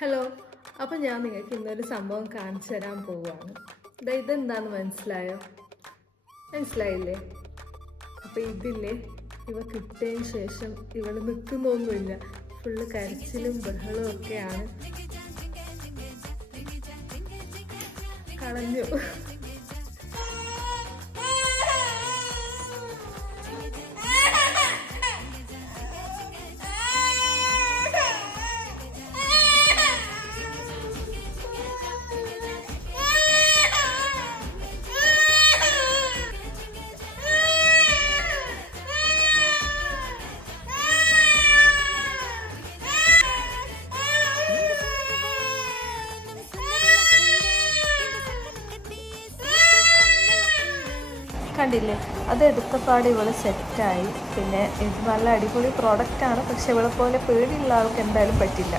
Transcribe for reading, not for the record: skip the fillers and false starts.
Hello. അപ്പം ഞാൻ നിങ്ങൾക്ക് ഇന്നൊരു സംഭവം കാണിച്ചു തരാൻ പോവുകയാണ്. ഇതെന്താന്ന് മനസ്സിലായില്ലേ? അപ്പം ഇതില്ലേ, ഇവ കിട്ടിയതിന് ശേഷം ഇവള് നിൽക്കുന്നൊന്നുമില്ല. ഫുള്ള് കരച്ചിലും ബഹളവും ഒക്കെയാണ്. കളഞ്ഞു. കണ്ടില്ലേ, അത് എടുത്തപ്പാട് ഇവള് സെറ്റായി. പിന്നെ ഇത് നല്ല അടിപൊളി പ്രോഡക്റ്റാണ്. പക്ഷെ ഇവളെ പോലെ പേടിയുള്ള ആൾക്ക് എന്തായാലും പറ്റില്ല.